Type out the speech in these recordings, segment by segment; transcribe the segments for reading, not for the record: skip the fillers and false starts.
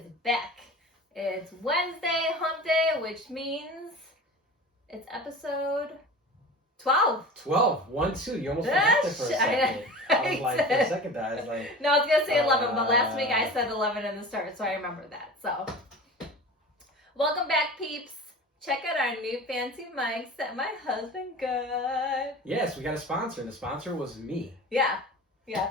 is back. It's Wednesday, hump day, which means it's episode 12. 12. 1, 2. You almost forgot that for a second. I was like, for a second, I was like... No, I was going to say 11, but last week I said 11 in the start, so I remember that. So, welcome back, peeps. Check out our new fancy mics that my husband got. Yes, we got a sponsor, and the sponsor was me. Yeah,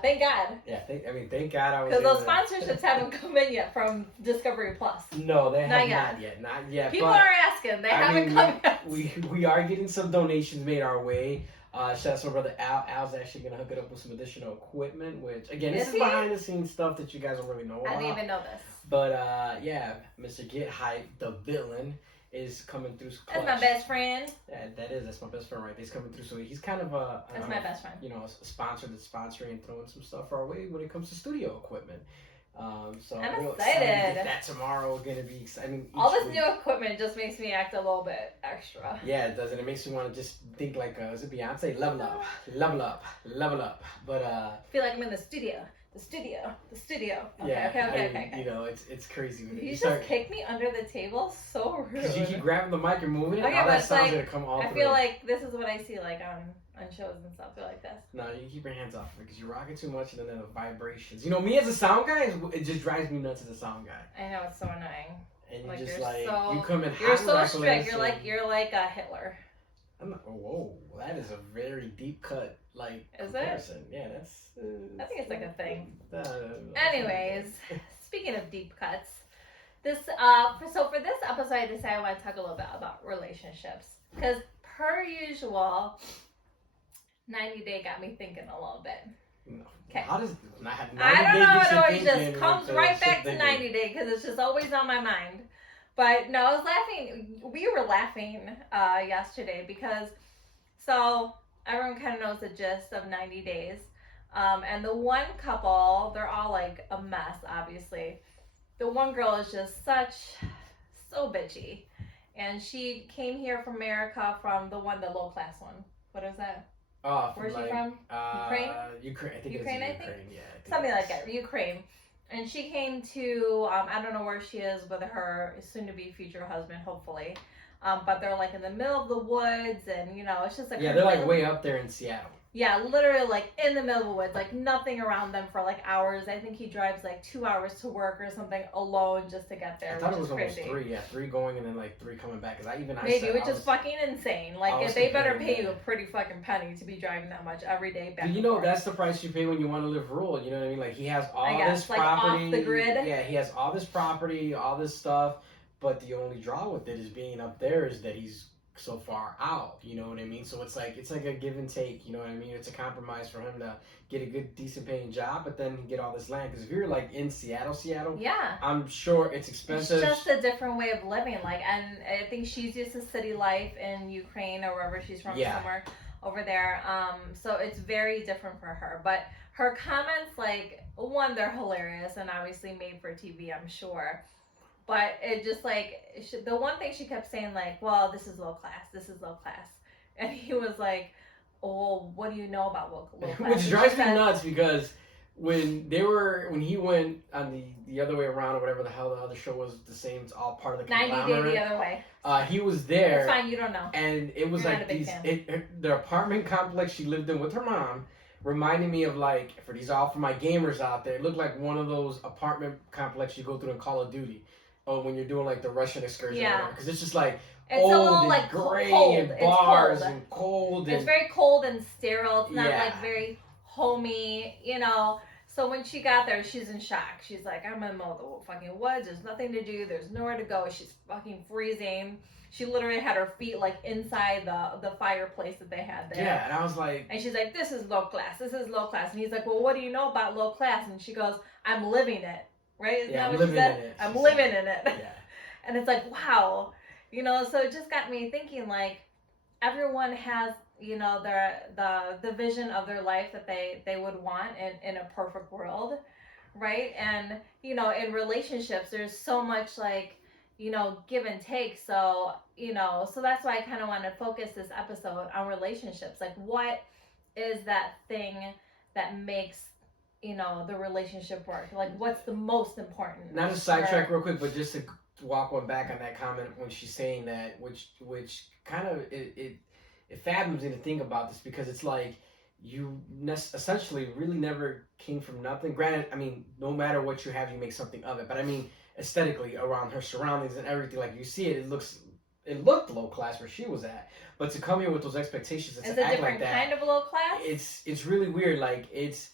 thank God. Yeah, thank God I was. Because those sponsorships haven't come in yet from Discovery Plus. No, they have not yet. People are asking. They haven't come yet. We are getting some donations made our way. Shout out to my brother Al. Al's actually going to hook it up with some additional equipment, which, again, this is behind the scenes stuff that you guys don't really know about. I didn't even know this. But, yeah, Mr. Get Hype, the villain, is coming through. That's my best friend. Yeah, that's my best friend right there. He's coming through, so he's kind of that's my best friend. You know, a sponsor that's sponsoring and throwing some stuff our way when it comes to studio equipment. So I'm real excited. That tomorrow is gonna be exciting. All this new equipment just makes me act a little bit extra. Yeah, it does, and it makes me want to just think like, is it Beyonce? Level up, level up, level up. But I feel like I'm in the studio. The studio. Okay, yeah, okay. You know, it's crazy. When you just kick me under the table, so rude. Because you keep grabbing the mic and moving it, okay, all that sound's like, gonna come off. I feel like this is what I see like on shows and stuff. I feel like this. No, you keep your hands off of it because you're rocking too much, and then the vibrations. You know, me as a sound guy, it just drives me nuts as a sound guy. I know, it's so annoying. And like, you're just you come in hot. You're so strict. You're like a Hitler. I'm not, whoa, that is a very deep cut, like, is comparison. It? Yeah, that's... I think it's like a thing. Anyways, speaking of deep cuts, so for this episode, I decided I want to talk a little bit about relationships. Because per usual, 90 Day got me thinking a little bit. No. Okay. How does 90 I don't know, it always thinking, just comes right back to 90 Day because it's just always on my mind. But no, I was laughing. We were laughing yesterday because, so everyone kind of knows the gist of 90 Days. And the one couple, they're all like a mess, obviously. The one girl is just so bitchy. And she came here from America from the low class one. What is that? Where's she from? Ukraine? Ukraine. I think Ukraine, it's Ukraine. Yeah. Something like that. Ukraine. And she came to, I don't know where she is with her soon-to-be future husband, hopefully. But they're like in the middle of the woods, and you know, it's just like... Yeah, they're like way up there in Seattle. Yeah, literally like in the middle of the woods, like nothing around them for like hours. I think he drives like 2 hours to work or something alone just to get there. I thought it was crazy. Almost 3. Yeah, 3 going and then like 3 coming back. Cause which is fucking insane. Like they better pay you a pretty fucking penny to be driving that much every day back. But you know, that's the price you pay when you want to live rural. You know what I mean? Like he has all this property, off the grid. Yeah, he has all this property, all this stuff. But the only draw with it is being up there is that he's so far out, you know what I mean? So it's like a give and take, you know what I mean? It's a compromise for him to get a good, decent paying job, but then get all this land. Because if you're like in Seattle, yeah, I'm sure it's expensive. It's just a different way of living. Like, and I think she's used to city life in Ukraine or wherever she's from, somewhere over there. So it's very different for her. But her comments, like, one, they're hilarious and obviously made for TV, I'm sure. But it just like, the one thing she kept saying, like, well, this is low class. And he was like, oh, well, what do you know about low class? Which drives me nuts because when he went on the other way around or whatever the hell the other show was, the same, it's all part of the conglomerate. 90 Day the other way. He was there. It's fine, you don't know. And it was like the apartment complex she lived in with her mom reminded me of, like, for my gamers out there, it looked like one of those apartment complexes you go through in Call of Duty. Oh, when you're doing like the Russian excursion, because it's just like old and like gray and bars and cold. It's very cold and sterile. It's not like very homey, you know. So when she got there, she's in shock. She's like, I'm in the middle of the fucking woods. There's nothing to do. There's nowhere to go. She's fucking freezing. She literally had her feet like inside the fireplace that they had there. Yeah, and I was like... And she's like, this is low class. And he's like, well, what do you know about low class? And she goes, I'm living it. Right? Isn't that what she said? I'm living in it. Yeah. And it's like, wow. You know, so it just got me thinking, like, everyone has, you know, the vision of their life that they would want in a perfect world, right? And, you know, in relationships, there's so much, like, you know, give and take. So, you know, so that's why I kind of want to focus this episode on relationships. Like, what is that thing that makes the relationship work? Like, what's the most important? Not to sidetrack real quick, but just to walk one back on that comment when she's saying that, which kind of it fathoms me to think about this, because it's like you essentially really never came from nothing. Granted, I mean, no matter what you have, you make something of it. But I mean, aesthetically, around her surroundings and everything, like you see it, it looked low class where she was at. But to come here with those expectations and to act like that, kind of low class. It's really weird. Like it's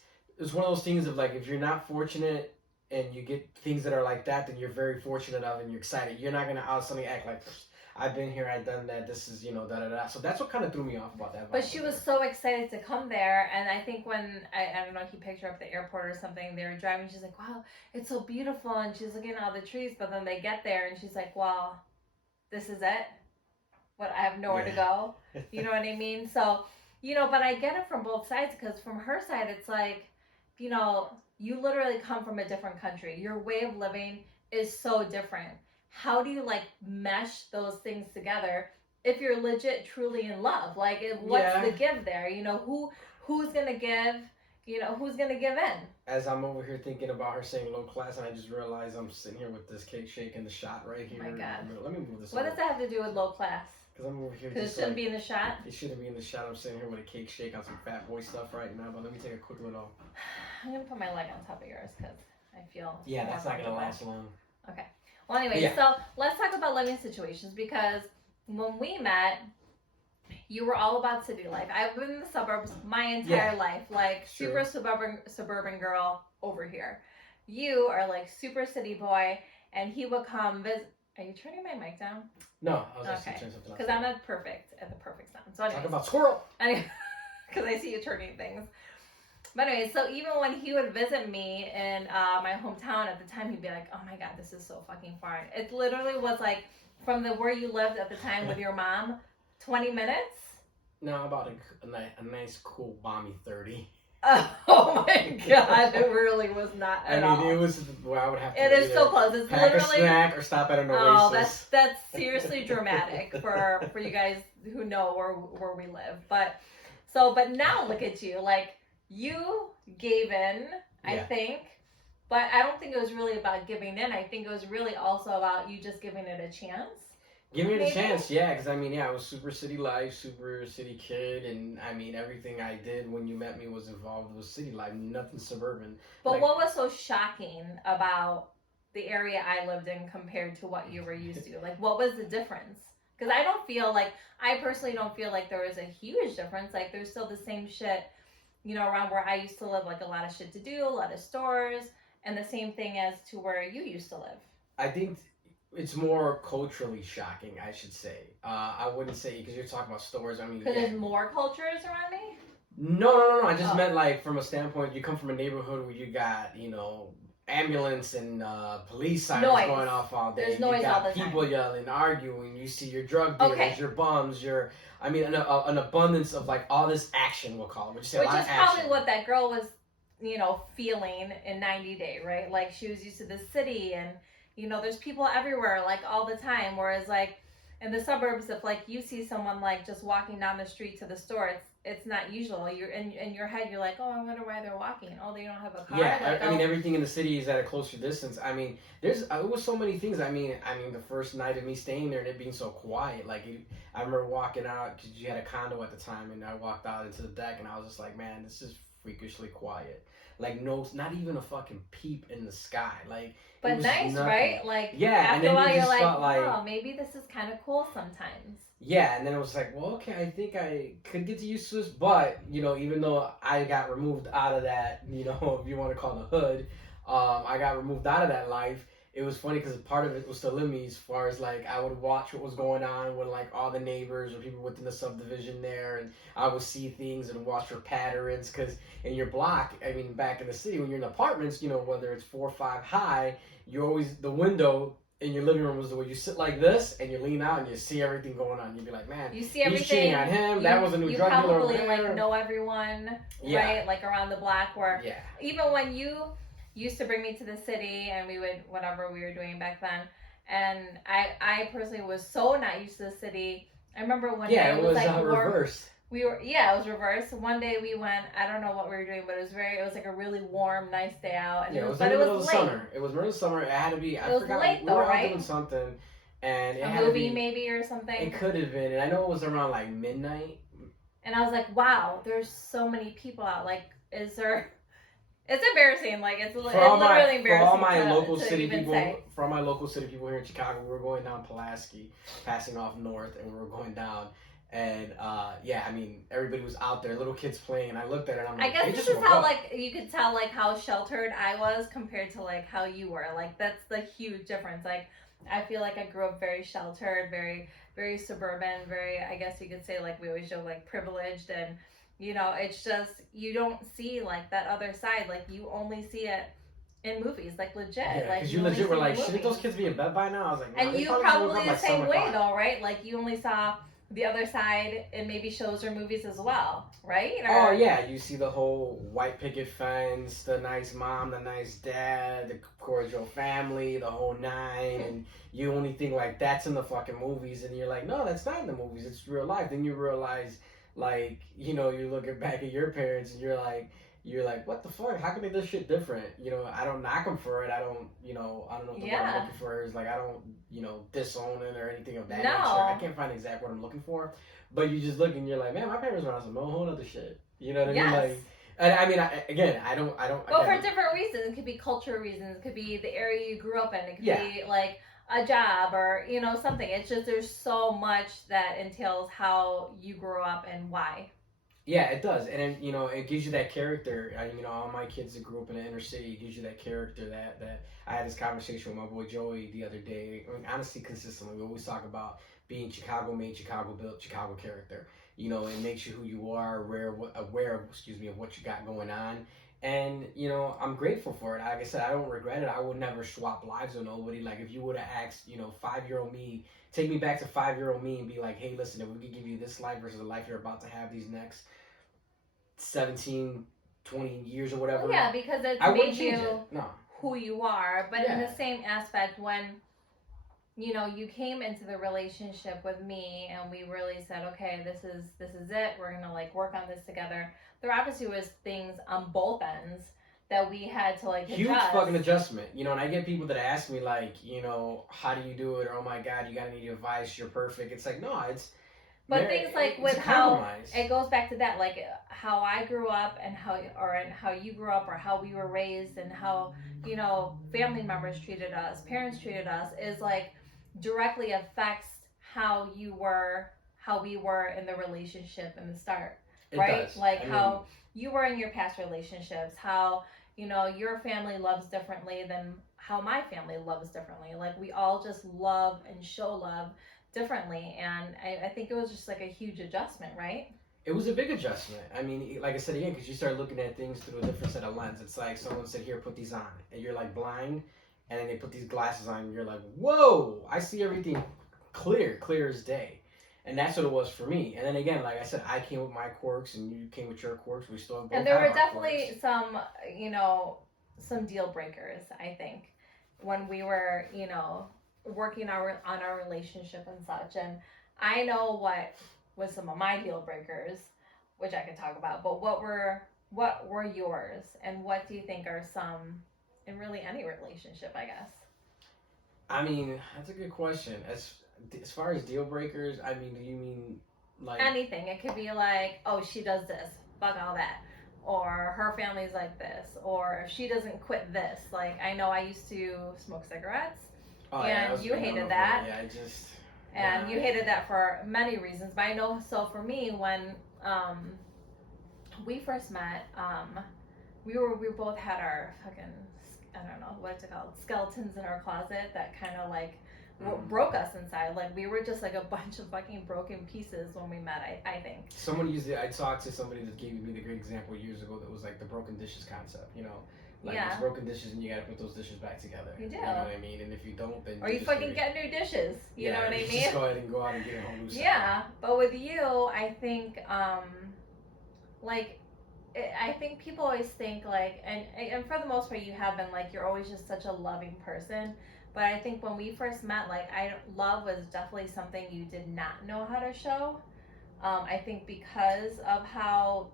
one of those things of like, if you're not fortunate and you get things that are like that, then you're very fortunate of and you're excited. You're not gonna suddenly act like, I've been here, I've done that, this is, da da da. So that's what kind of threw me off about that. But she was so excited to come there, and I think when, I don't know, he picked her up at the airport or something, they were driving, she's like, wow, it's so beautiful, and she's looking at all the trees, but then they get there, and she's like, well, this is it? What, I have nowhere to go? You know what I mean? So, but I get it from both sides, because from her side, it's like, you literally come from a different country. Your way of living is so different. How do you like mesh those things together if you're legit truly in love? Like, what's the give there? Who's gonna give? Who's gonna give in? As I'm over here thinking about her saying low class, and I just realized I'm sitting here with this cake shake in the shot right here. Oh my God. Let me move this. What does that have to do with low class? Because I'm over here. Because it shouldn't be in the shot? It shouldn't be in the shot. I'm sitting here with a cake shake on some fat boy stuff right now, but let me take a quick little. I'm going to put my leg on top of yours because I feel. Yeah, that's not going to last long. Okay. Well, anyway, so let's talk about living situations, because when we met, you were all about city life. I've lived in the suburbs my entire life, like super suburban girl over here. You are like super city boy, and he would come visit. Are you turning my mic down? No, I was just turning something up. Because I'm at the perfect sound. So anyway, talk about squirrel. Because I see you turning things. But anyway, so even when he would visit me in my hometown at the time, he'd be like, "Oh my God, this is so fucking far." It literally was like from where you lived at the time with your mom, 20 minutes. No, about a nice, cool, balmy 30. Oh my God, it really was not at all. It was where I would have to. It is so close. It's pack literally a snack or stop at an Oasis. Oh, that's seriously dramatic for you guys who know where we live. But now look at you, like you gave in, I think, but I don't think it was really about giving in. I think it was really also about you just giving it a chance. Give me a chance, yeah, because I was super city life, super city kid, and I mean, everything I did when you met me was involved with city life, nothing suburban. But what was so shocking about the area I lived in compared to what you were used to? Like, what was the difference? Because I personally don't feel like there was a huge difference. Like, there's still the same shit, around where I used to live, like a lot of shit to do, a lot of stores, and the same thing as to where you used to live. I think it's more culturally shocking, I should say. I wouldn't say, because you're talking about stores. I mean, because there's more cultures around me. No. I just meant like from a standpoint, you come from a neighborhood where you got ambulance and police sirens going off all day. There's noise all the time. People yelling, arguing. You see your drug dealers, your bums, an abundance of like all this action, we'll call it. Which is probably what that girl was, feeling in 90 Day, right? Like she was used to the city and. There's people everywhere, like, all the time. Whereas, like, in the suburbs, if, like, you see someone, like, just walking down the street to the store, it's not usual. You're in your head, you're like, oh, I wonder why they're walking. Oh, they don't have a car. Yeah, I mean, everything in the city is at a closer distance. I mean, it was so many things. I mean, the first night of me staying there and it being so quiet, like, I remember walking out, because you had a condo at the time, and I walked out into the deck, and I was just like, man, this is freakishly quiet. Like, no, not even a fucking peep in the sky. Like, but nice, nothing. Right? Like, yeah, after a while, you're like, oh, maybe this is kind of cool sometimes. Yeah, and then it was like, well, okay, I think I could get used to this, but, even though I got removed out of that, if you want to call it the hood, I got removed out of that life. It was funny because part of it was still in me, as far as like I would watch what was going on with like all the neighbors or people within the subdivision there, and I would see things and watch for patterns. Because in your block, I mean, back in the city, when you're in apartments, whether it's 4 or 5 high, you're always, the window in your living room was the way you sit like this and you lean out and you see everything going on. You'd be like, man, you see everything. He's cheating on him. That was a new drug dealer over there. You probably like know everyone, right? Like around the block, where even when you used to bring me to the city and we would, whatever we were doing back then, and I personally was so not used to the city. I remember when it was like reversed. it was reversed. One day we went, I don't know what we were doing, but it was like a really warm, nice day out. And Yeah, it was but in the it was middle of the late. summer. It was middle of the summer. It had to be. I It was forgot. late We though, were out right? doing something, and it A had to movie be. maybe or something. It could have been, and I know it was around like midnight. And I was like, wow, there's so many people out. Like, is there? It's embarrassing. Like, it's literally embarrassing. For all my to, local to city even people, say. for all my local city people here in Chicago, we were going down Pulaski, passing off north, and we were going down. And yeah, I mean, everybody was out there, little kids playing. And I looked at it, and I'm like, I guess they this just is woke how up. like you could tell like how sheltered I was compared to like how you were. Like that's the huge difference. Like I feel like I grew up very sheltered, very suburban, very I guess you could say like we always joke like privileged and it's just you don't see like that other side. Like you only see it in movies, like legit. Yeah, like because you legit only were see it in like, shouldn't movies. those kids be in bed by now? I was like, nah, And they you probably just woke probably up the like same 7 way o'clock. though, right? Like you only saw the other side in maybe shows or movies as well, right? Oh yeah, you see the whole white picket fence, the nice mom, the nice dad, the cordial family, the whole nine, and you only think like that's in the fucking movies, and you're like, no, that's not in the movies, it's real life. Then you realize, like, you're looking back at your parents, and you're like, what the fuck? How can they do shit different? I don't knock them for it. I don't, I don't know what the word I'm looking for is. Like, I don't, disown it or anything of that nature. I can't find the exact word I'm looking for. But you just look and you're like, man, my parents were on some whole other shit. You know what I mean? Like, and I mean, I don't. Well, for different reasons. It could be cultural reasons. It could be the area you grew up in. It could be like a job or something. It's just there's so much that entails how you grew up and why. Yeah, it does, and then, it gives you that character. All my kids that grew up in the inner city, it gives you that character. That I had this conversation with my boy Joey the other day. I mean, honestly, consistently, we always talk about being Chicago made, Chicago built, Chicago character. It makes you who you are, aware, excuse me, of what you got going on. And I'm grateful for it. Like I said, I don't regret it. I would never swap lives with nobody. Like if you would have asked, 5-year-old me, take me back to 5-year-old me and be like, hey, listen, if we could give you this life versus the life you're about to have these next 17, 20 years or whatever. Well, yeah, because it's made you who you are. But in the same aspect, when you came into the relationship with me and we really said, okay, this is it. We're gonna like work on this together. There obviously was things on both ends that we had to like huge adjust. Fucking adjustment. And I get people that ask me like, how do you do it? Or, oh my God, you gotta need advice. You're perfect. It's like, no, it's. But things like with how it goes back to that, like how I grew up and how you grew up or how we were raised and how family members treated us, parents treated us is like directly affects how we were in the relationship in the start, right? Like how you were in your past relationships, how your family loves differently than how my family loves differently. Like we all just love and show love differently, and I think it was just like a huge adjustment, right? It was a big adjustment. I mean, like I said again, because you start looking at things through a different set of lens. It's like someone said, here, put these on, and you're like blind, and then they put these glasses on, and you're like, whoa, I see everything clear as day. And that's what it was for me. And then again, like I said, I came with my quirks, and you came with your quirks. We still have both. And there were definitely some, some deal breakers, I think, when we were, working on our relationship and such. And I know what was some of my deal breakers, which I could talk about, but what were yours, and what do you think are some in really any relationship, I guess? I mean, that's a good question. As far as deal breakers, I mean, do you mean like anything? It could be like, oh, she does this, fuck all that, or her family's like this, or if she doesn't quit this. Like I know I used to smoke cigarettes. Oh, and you hated that. Yeah, I just. And you hated that for many reasons. But I know, so for me, when we first met, we both had our fucking, I don't know, what's it called, skeletons in our closet that kind of like broke us inside. Like we were just like a bunch of fucking broken pieces when we met, I think. Someone used it, I talked to somebody that gave me the great example years ago that was like the broken dishes concept, Like it's broken dishes and you gotta put those dishes back together. You do. You know what I mean? And if you don't, then or you fucking get new dishes. You know what I mean? Just go ahead and go out and get a whole new set. Yeah, but with you, I think, I think people always think like, and for the most part, you have been like, you're always just such a loving person. But I think when we first met, like, love was definitely something you did not know how to show. I think because of how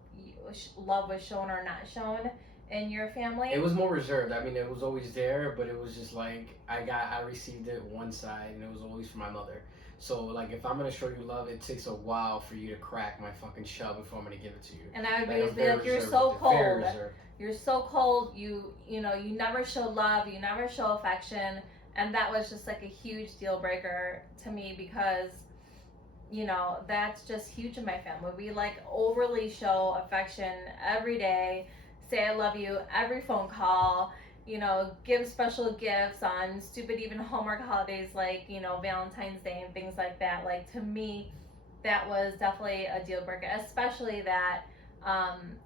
love was shown or not shown in your family. It was more reserved. I mean, it was always there, but it was just like I received it one side, and it was always from my mother. So like, if I'm gonna show you love, it takes a while for you to crack my fucking shell before I'm gonna give it to you. And I would Like, be like, you're so cold. Reserved. You're so cold. You know, you never show love. You never show affection. And that was just like a huge deal breaker to me because, you know, that's just huge in my family. We like overly show affection every day, say I love you every phone call, you know, give special gifts on stupid even Hallmark holidays like, you know, Valentine's Day and things like that. Like, to me, that was definitely a deal breaker, especially that,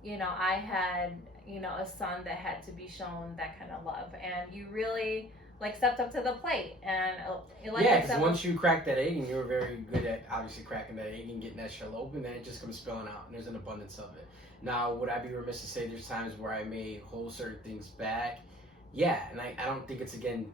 you know, I had, you know, a son that had to be shown that kind of love. And you really like stepped up to the plate. And like, yeah, because once you crack that egg, and you were very good at obviously cracking that egg and getting that shell open, then it just comes spilling out, and there's an abundance of it. Now, would I be remiss to say there's times where I may hold certain things back? Yeah, and I don't think it's, again,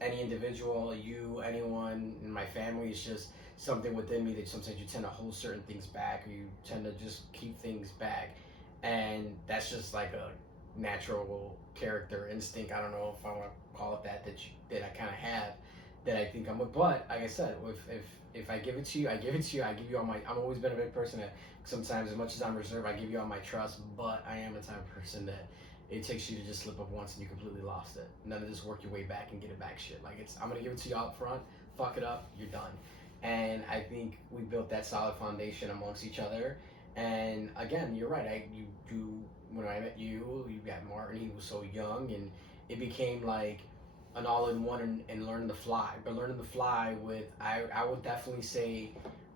any individual, you, anyone in my family. It's just something within me that sometimes you tend to hold certain things back, or you tend to just keep things back, and that's just like a natural character instinct. I don't know if I want to call it that that I kind of have, that I think I'm with. But like I said, if I give it to you, I give it to you. I give you all my. I've always been a big person that sometimes, as much as I'm reserved, I give you all my trust. But I am the type of person that it takes you to just slip up once and you completely lost it. None of this work your way back and get it back shit. Like, I'm gonna give it to you up front. Fuck it up, you're done. And I think we built that solid foundation amongst each other. And again, you're right. You when I met you, you got Martin. He was so young, and it became like an all-in-one and learning to fly. But learning to fly with, I would definitely say,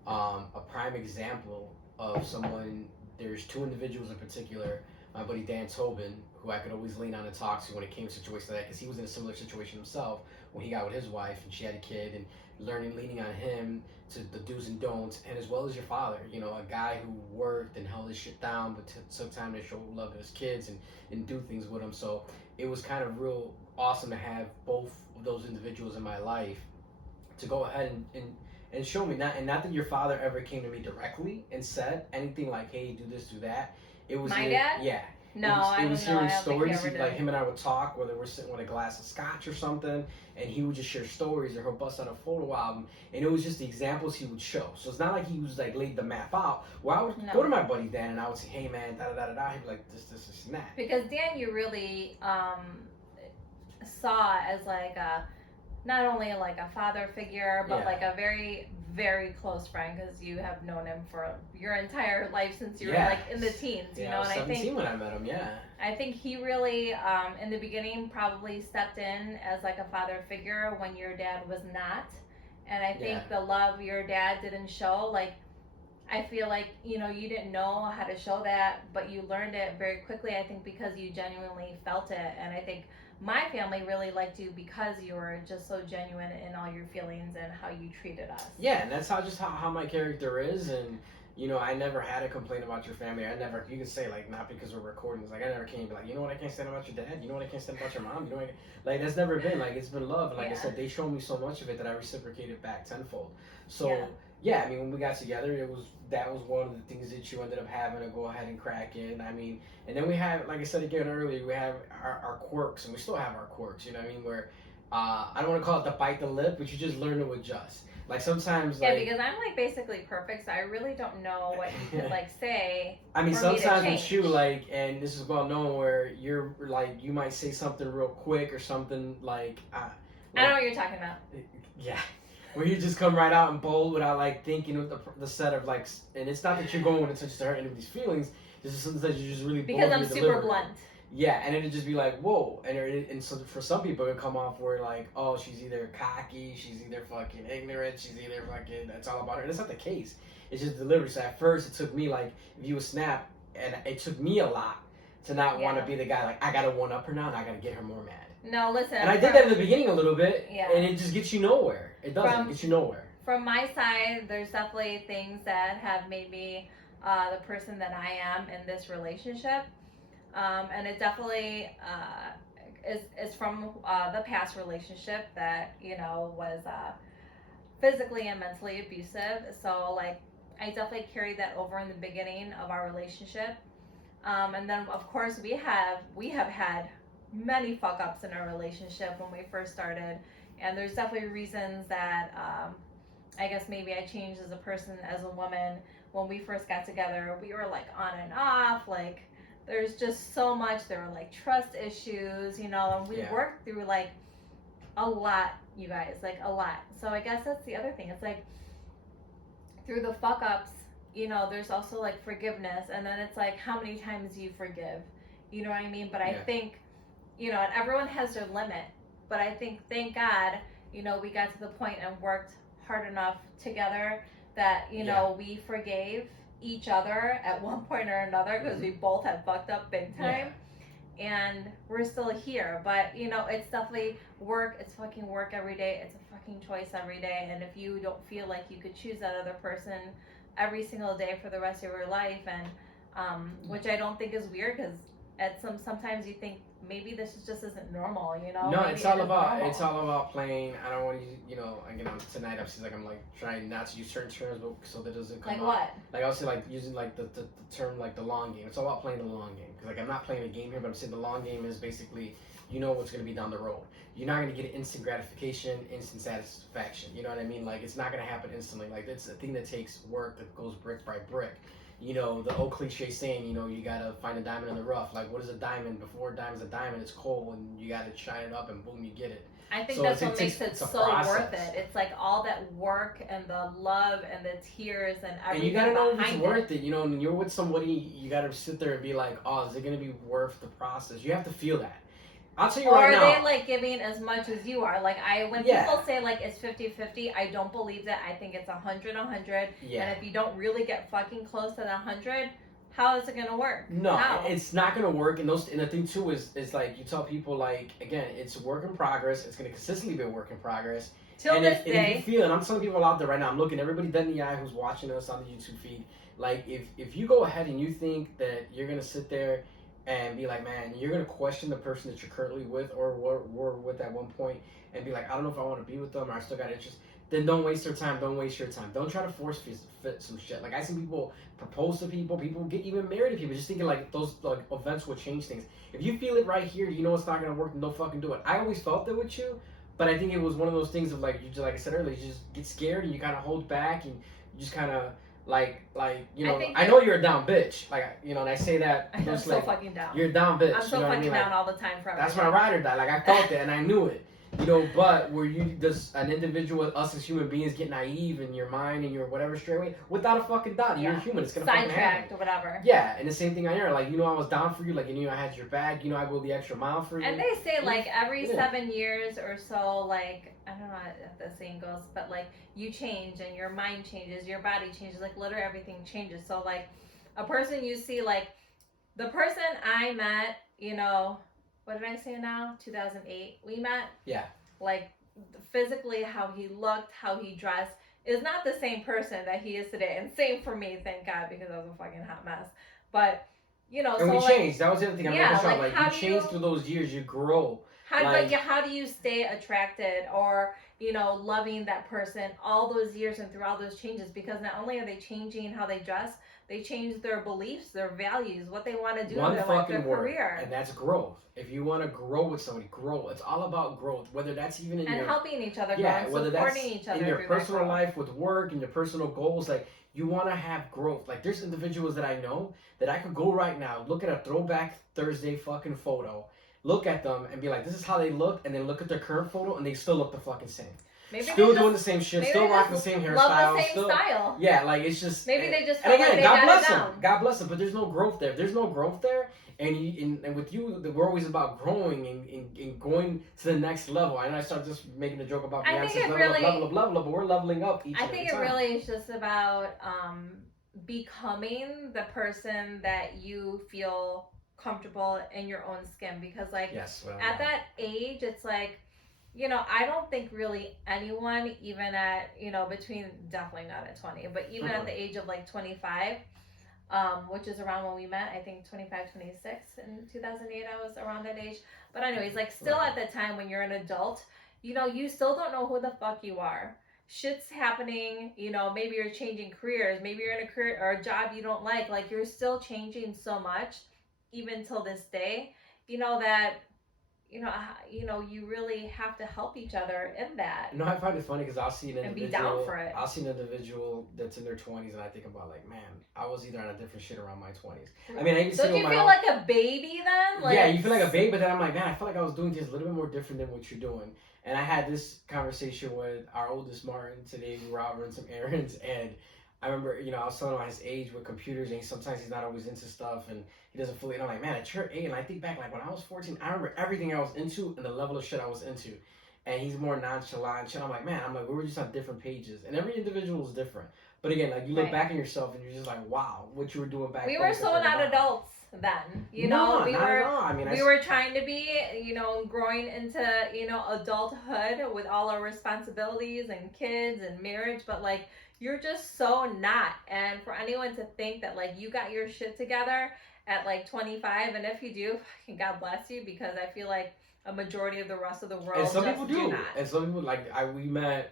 a prime example of someone. There's two individuals in particular. My buddy Dan Tobin, who I could always lean on and talk to when it came to situations like that, because he was in a similar situation himself when he got with his wife and she had a kid, and leaning on him to the do's and don'ts, and as well as your father, you know, a guy who worked and held his shit down, but took time to show love to his kids and do things with them. So it was kind of real awesome to have both of those individuals in my life to go ahead and show me. Not that your father ever came to me directly and said anything like, hey, do this, do that. It was my dad? Yeah. No, it was hearing stories. Like, him and I would talk, whether we're sitting with a glass of scotch or something, and he would just share stories, or he'll bust out a photo album, and it was just the examples he would show. So it's not like he was like laid the map out. Well, I would go to my buddy Dan, and I would say, hey man, da da da da. He'd be like, this, and that. Because Dan, you really saw as like a, not only like a father figure, but like a very, very close friend, because you have known him for your entire life since you were like in the teens, you know. I was 17 when I met him. I think he really, in the beginning, probably stepped in as like a father figure when your dad was not, and I think the love your dad didn't show, like, I feel like, you know, you didn't know how to show that, but you learned it very quickly, I think, because you genuinely felt it. And I think my family really liked you because you were just so genuine in all your feelings and how you treated us. Yeah, and that's how my character is. And, you know, I never had a complaint about your family. You can say, like, not because we're recording, like, I never came and be like, you know what I can't stand about your dad? You know what I can't stand about your mom? You know what like, that's never been, like, it's been love. And like I said, they showed me so much of it that I reciprocated back tenfold. So, I mean, when we got together, that was one of the things that you ended up having to go ahead and crack in. I mean, and then we have, like I said again earlier, we have our quirks, and we still have our quirks, you know what I mean, where, I don't want to call it the bite the lip, but you just learn to adjust. Like, sometimes, like... Yeah, because I'm, like, basically perfect, so I really don't know what you could, like, say. I mean, sometimes with you, like, and this is well known, where you're, like, you might say something real quick or something, like... I know what you're talking about. Yeah. Where you just come right out and bold without, like, thinking with the set of, like... And it's not that you're going with intention to hurt anybody's feelings. It's just something that you're just really bold. Because I'm super blunt. Yeah, and it'd just be like, whoa. And so for some people, it'd come off where, like, oh, she's either cocky, she's either fucking ignorant, she's either fucking... That's all about her. And it's not the case. It's just delivery. So at first, it took me, like, if you would snap, and it took me a lot to not want to be the guy, like, I gotta one-up her now, and I gotta get her more mad. No, listen. And I did that in the beginning a little bit, and it just gets you nowhere. It doesn't get you nowhere. From my side, there's definitely things that have made me the person that I am in this relationship. And it definitely is from the past relationship that, you know, was physically and mentally abusive. So, like, I definitely carried that over in the beginning of our relationship. And then of course we have had many fuck ups in our relationship when we first started, and there's definitely reasons that I guess maybe I changed as a person, as a woman. When we first got together, we were like on and off, like there's just so much. There were like trust issues, you know, and we worked through like a lot, you guys, like a lot. So I guess that's the other thing. It's like through the fuck ups, you know, there's also like forgiveness, and then it's like how many times do you forgive? You know what I mean? But I think, you know, and everyone has their limit. But I think, thank God, you know, we got to the point and worked hard enough together that, you know, we forgave each other at one point or another, because we both had fucked up big time. And we're still here. But, you know, it's definitely work. It's fucking work every day. It's a fucking choice every day. And if you don't feel like you could choose that other person every single day for the rest of your life, and which I don't think is weird, because at sometimes you think maybe this just isn't normal, you know? No, maybe it's all about playing. I don't want to, you know, again, tonight I'm like trying not to use certain terms, but so that doesn't come like out. what? Like I was saying, like using like the term like the long game. It's all about playing the long game, because like I'm not playing a game here, but I'm saying the long game is basically, you know what's going to be down the road. You're not going to get instant gratification, instant satisfaction. You know what I mean? Like it's not going to happen instantly. Like it's a thing that takes work, that goes brick by brick. You know, the old cliche saying, you know, you gotta find a diamond in the rough. Like, what is a diamond? Before a diamond's a diamond, it's coal, and you gotta shine it up, and boom, you get it. I think that's what makes it so worth it. It's like all that work and the love and the tears and everything. And you gotta know if it's worth it. You know, when you're with somebody, you gotta sit there and be like, oh, is it gonna be worth the process? You have to feel that. I'll tell you right now. Or are they like giving as much as you are? Like when people say like it's 50-50, I don't believe that. I think it's 100-100. Yeah. And if you don't really get fucking close to the 100, how is it gonna work? No, it's not gonna work. And the thing too is like you tell people, like, again, it's a work in progress. It's gonna consistently be a work in progress. Till and this day. If you feel, and I'm telling people out there right now, I'm looking everybody dead in the eye who's watching us on the YouTube feed. Like if you go ahead and you think that you're gonna sit there and be like, man, you're gonna question the person that you're currently with or were with at one point, and be like, I don't know if I want to be with them, or I still got interest. Then don't waste their time. Don't waste your time. Don't try to force fit some shit. Like I see people propose to people get even married to people, just thinking like those like events will change things. If you feel it right here, you know it's not gonna work, then don't fucking do it. I always felt that with you, but I think it was one of those things of like you just, like I said earlier, you just get scared and you kind of hold back and you just kind of. Like you know, I know you're a down bitch. Like, you know, and I say that. I'm so fucking down. You're a down bitch. I'm so fucking down all the time for everything. That's my ride or die. Like I felt it and I knew it. You know, but were you just an individual, us as human beings get naive in your mind and your whatever straight away? Without a fucking doubt, you're human. It's gonna fucking happen. Sidetracked or whatever. Yeah, and the same thing I hear. Like, you know, I was down for you. Like, you know, I had your back. You know, I go the extra mile for you. And they say like every 7 years or so, like I don't know if the saying goes, but like you change and your mind changes, your body changes. Like literally everything changes. So like a person you see, like the person I met, you know, what did I say now? 2008. We met. Yeah. Like physically how he looked, how he dressed is not the same person that he is today. And same for me, thank God, because I was a fucking hot mess. But you know, and so we changed. That was the other thing. I'm like you change through those years, you grow. How do you stay attracted or, you know, loving that person all those years and through all those changes? Because not only are they changing how they dress, they change their beliefs, their values, what they want to do in their life, their career. And that's growth. If you want to grow with somebody, grow. It's all about growth. Whether that's even in your helping each other, grow, whether that's each other in your personal life with work and your personal goals, like you want to have growth. Like there's individuals that I know that I could go right now, look at a throwback Thursday fucking photo, look at them and be like, this is how they look, and then look at their current photo and they still look the fucking same. Maybe still doing the same shit, still rocking the same hairstyle. Style. Yeah, like it's just. Maybe they just. And again, like God bless them. God bless them. But there's no growth there. There's no growth there. And with you, we're always about growing and going to the next level. And I started just making a joke about Beyonce's level up, but we're leveling up each and every time. I think it really is just about becoming the person that you feel comfortable in your own skin. Because like at that age, it's like, you know, I don't think really anyone, even at, you know, between, definitely not at 20, but even at the age of like 25, which is around when we met, I think 25, 26 in 2008, I was around that age. But anyways, like still at that time when you're an adult, you know, you still don't know who the fuck you are. shit's happening, maybe you're changing careers, maybe you're in a career or a job you don't like you're still changing so much, even till this day, that you really have to help each other in that. I find it funny because I'll see an And be individual. down for it. I'll see an individual that's in their 20s, and I think about like, man, I was either on a different shit around my 20s. I mean, I even Don't you feel like a baby then? Yeah, you feel like a baby, but then I'm like, man, I feel like I was doing things a little bit more different than what you're doing. And I had this conversation with our oldest Martin today. We were out running some errands, and I remember, I was telling him about his age with computers, and sometimes he's not always into stuff, and he doesn't fully. And I'm like, man, at your age, and I think back, like when I was 14, I remember everything I was into and the level of shit I was into. And he's more nonchalant shit. I'm like, we were just on different pages, and every individual is different. But again, like you look back at yourself, and you're just like, wow, what you were doing back then. We were so not adults then, we not were. At all. I mean, we were trying to be, growing into, adulthood with all our responsibilities and kids and marriage, but like you're just so not. And for anyone to think that like you got your shit together at like 25, and if you do, God bless you, because I feel like a majority of the rest of the world and some just people do not. And some people we met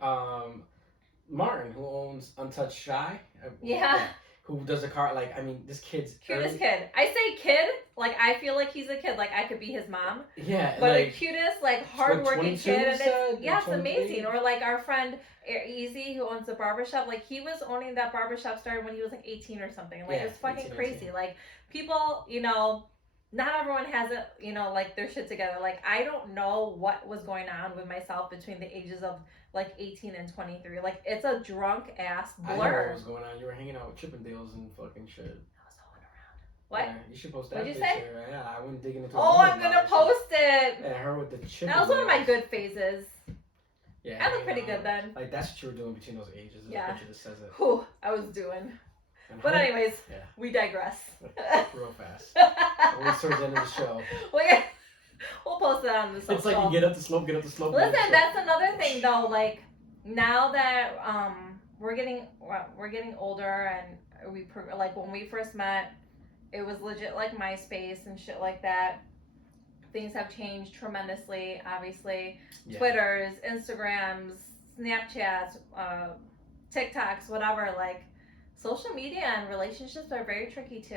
Martin, who owns Untouched Shy. Yeah. Who does a car, this kid's cutest kid. I say kid, like I feel like he's a kid, like I could be his mom. Yeah. But the cutest, like hardworking kid, and it's 23? amazing. Or like our friend Easy, who owns the barbershop, like he was owning that barbershop started when he was like 18 or something. Like it's fucking 18, crazy. 18. Like people, not everyone has it, like their shit together. Like I don't know what was going on with myself between the ages of like 18 and 23. Like it's a drunk ass blur. I know what was going on. You were hanging out with Chippendales and fucking shit. I was hoeing around. What? Yeah, you should post that. What'd you picture. say? Yeah, I went digging into. Oh, I'm gonna post it. Yeah, her with the Chippendales. That was one of my good phases. Yeah, I look pretty good then. Like that's what you were doing between those ages. There's a picture that says it. Whew, I was doing. But anyways, we digress. Real fast. We're towards the end of the show. We'll post that on the social. It's like you get up the slope. Listen, that's another thing though. Like now that we're getting older, and like when we first met, it was legit like MySpace and shit like that. Things have changed tremendously. Obviously, Twitters, Instagrams, Snapchats, TikToks, whatever. Like social media and relationships are very tricky too.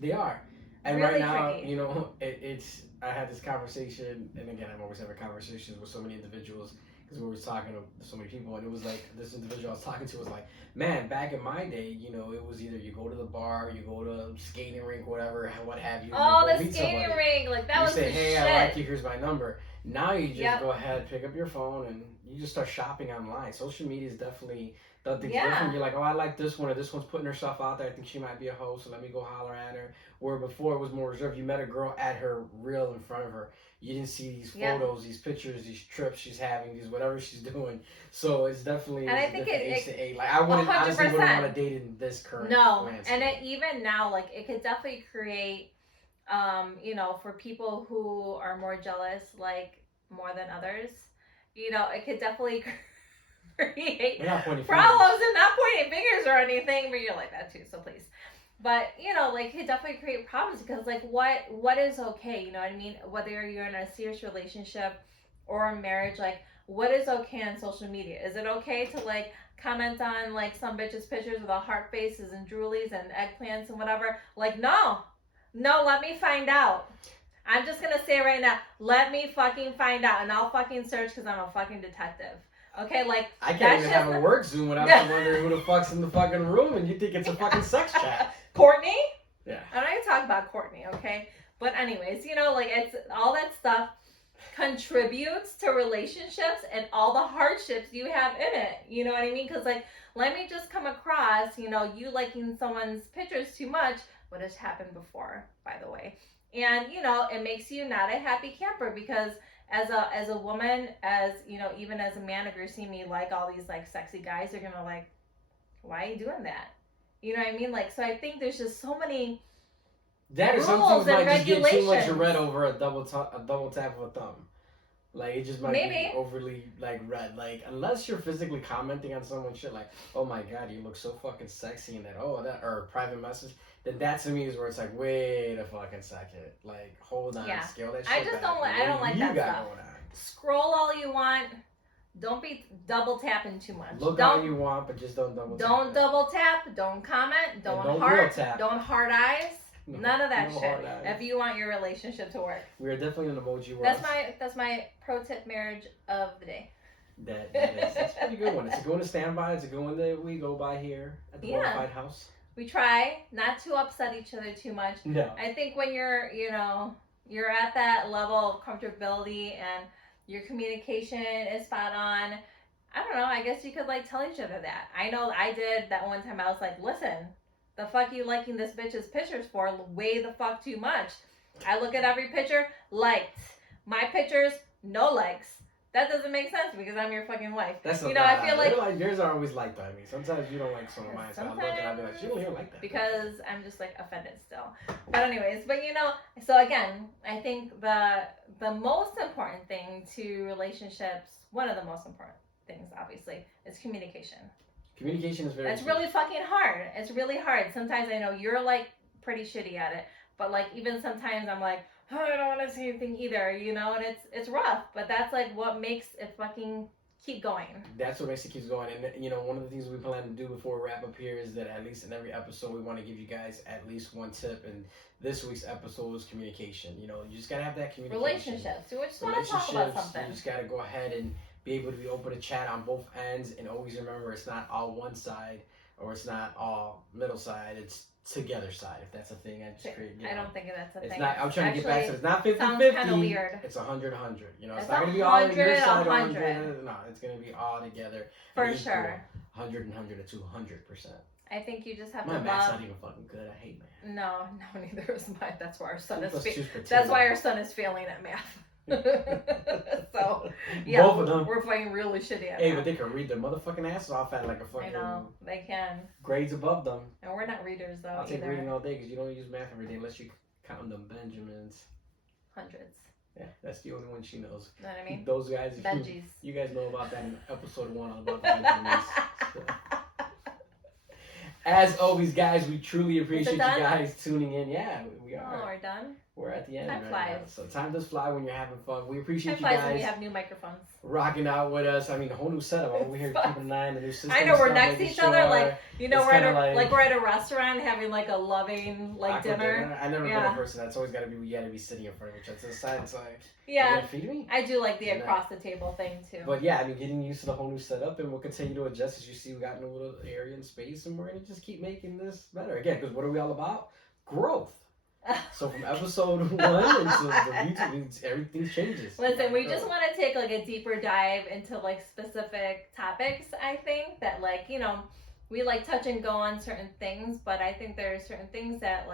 They are. And really right now, tricky. it's. I had this conversation, and again, I'm always having conversations with so many individuals because we were talking to so many people, and it was like this individual I was talking to was like, man, back in my day, it was either you go to the bar, you go to skating rink, whatever, what have you. Oh, the skating rink, like that was the shit. You say, hey, I like you. Here's my number. Now you just go ahead, pick up your phone, and you just start shopping online. Social media is definitely done things different. You're like, oh, I like this one, or this one's putting herself out there. I think she might be a host, so let me go holler at her. Where before it was more reserved. You met a girl at her reel in front of her. You didn't see these photos, these pictures, these trips she's having, these whatever she's doing. So it's definitely and I think it like I wouldn't 100%. Honestly wouldn't want to date in this current landscape. And even now, like it could definitely create, for people who are more jealous, like more than others, it could definitely create problems and not pointing fingers or anything, but you're like that too, so please. But like it definitely create problems because like what is okay, you know what I mean? Whether you're in a serious relationship or a marriage, like what is okay on social media? Is it okay to like comment on like some bitch's pictures with the heart faces and droolies and eggplants and whatever? Like no, let me find out. I'm just gonna say right now, let me fucking find out, and I'll fucking search because I'm a fucking detective. Okay, like I can't even have a work Zoom without wondering who the fuck's in the fucking room, and you think it's a fucking sex chat. Courtney? Yeah. I'm not gonna talk about Courtney, okay? But anyways, like it's all that stuff contributes to relationships and all the hardships you have in it. You know what I mean? Because like, let me just come across, you liking someone's pictures too much, what has happened before, by the way. And it makes you not a happy camper because as a woman, as even as a man, if you're seeing me like all these like sexy guys, you're gonna like, why are you doing that? You know what I mean? Like, so I think there's just so many rules and might regulations. Just get too much red over a double tap of a thumb. Like it just might be overly like red. Like unless you're physically commenting on someone's shit, like, oh my god, you look so fucking sexy, and that or private message. Then that to me is where it's like, wait a fucking second, like hold on, scale that shit I just back. don't like. I don't like that stuff. Scroll all you want. Don't be double tapping too much. Look how you want, but just don't double tap. Don't double tap. Don't comment. Don't heart. Don't heart eyes. No, none of that shit. If you want your relationship to work. We are definitely an emoji world. That's my pro tip marriage of the day. That's a pretty good one. It's a good one to stand by. It's a good one that we go by here at the Bona Fide house. We try not to upset each other too much. No. I think when you're at that level of comfortability and your communication is spot on, I don't know, I guess you could like tell each other that. I know I did that one time. I was like, listen, the fuck you liking this bitch's pictures for way the fuck too much. I look at every picture, liked. My pictures, no likes. That doesn't make sense because I'm your fucking wife. That's I feel like yours are always liked by me. Sometimes you don't like some of mine, so I look and I'll be like, she don't even like that. Because I'm just like offended still. But anyways, so again, I think the most important thing to relationships, one of the most important things, obviously, is communication. Communication is very. It's really fucking hard. It's really hard. Sometimes I know you're like pretty shitty at it, but like even sometimes I'm like, oh, I don't want to say anything either, and it's rough, but that's like what makes it fucking keep going. That's what makes it keep going. And one of the things we plan to do before we wrap up here is that at least in every episode we want to give you guys at least one tip, and this week's episode was communication. You just gotta have that communication. Relationships. We just want to talk about something. You just gotta go ahead and be able to be open to chat on both ends, and always remember it's not all one side or it's not all middle side. It's together side, if that's a thing. I don't think that's a thing. It's not. I'm trying to get back to it. It's not 50-50. Sounds kind of weird. It's 100-100. It's not going to be all on your side. 100. No, it's going to be all together. For sure. 100 to 200%. I think you just have my to love. My math's not even fucking good. I hate math. No, neither is mine. That's why our son That's why our son is failing at math. So yeah, both of them. We're playing really shitty at math. But they can read their motherfucking asses off at like a fucking. I know they can. Grades above them. And we're not readers though. I'll take reading all day because you don't use math every day unless you count them Benjamins. Hundreds. Yeah, that's the only one she knows. Know what I mean? Those guys. Benjis. You guys know about that in episode 1 about the Benjamins. So. As always, guys, we truly appreciate you guys tuning in. Yeah, we are. Oh, we're done. We're at the end Time right now. So time does fly when you're having fun. We appreciate you guys. When we have new microphones. Rocking out with us. I mean, the whole new setup. I'm over here keeping an eye on the new system. I know we're next to each other. Like, we're at a restaurant having like a loving dinner. I never been a person that's always got to be. We got to be sitting in front of each other. To the side, it's like. Yeah. You gotta feed me? I do like the across the table thing too. But yeah, I mean, getting used to the whole new setup, and we'll continue to adjust as you see. We got a little area and space, and we're gonna just keep making this better again. Because what are we all about? Growth. So from episode 1 into the YouTube, everything changes. Listen, we just want to take like a deeper dive into like specific topics. I think that we like touch and go on certain things, but I think there are certain things that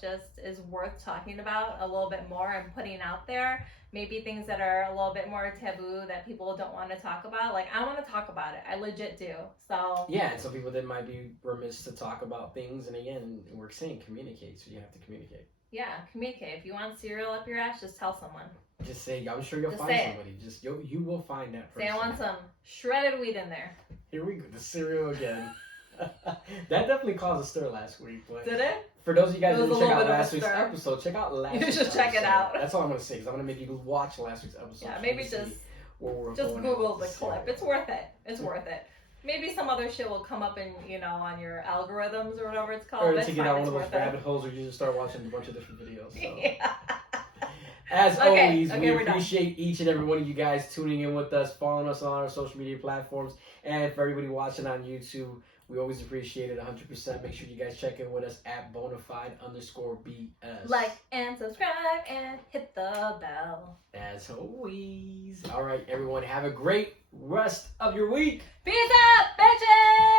just is worth talking about a little bit more and putting out there. Maybe things that are a little bit more taboo that people don't want to talk about. Like, I want to talk about it. I legit do. So yeah, and some people that might be remiss to talk about things. And again, we're saying communicate, so you have to communicate. Yeah, communicate. If you want cereal up your ass, just tell someone. Just say, I'm sure you'll find somebody. Just you will find that person. Say, I want some shredded wheat in there. Here we go, the cereal again. That definitely caused a stir last week. But did it? For those of you guys who didn't check out last week's episode, check out last week's episode. You should check it out. That's all I'm going to say, because I'm going to make you watch last week's episode. Yeah, maybe just Google the clip. It's worth it. It's worth it. Maybe some other shit will come up in, on your algorithms or whatever it's called. Or to get out one of those rabbit holes where you just start watching a bunch of different videos. So. Yeah. As always, we appreciate each and every one of you guys tuning in with us, following us on our social media platforms, and for everybody watching on YouTube, we always appreciate it 100%. Make sure you guys check in with us at bonafide_BS. Like and subscribe and hit the bell. As always. All right, everyone, have a great rest of your week. Peace out, bitches!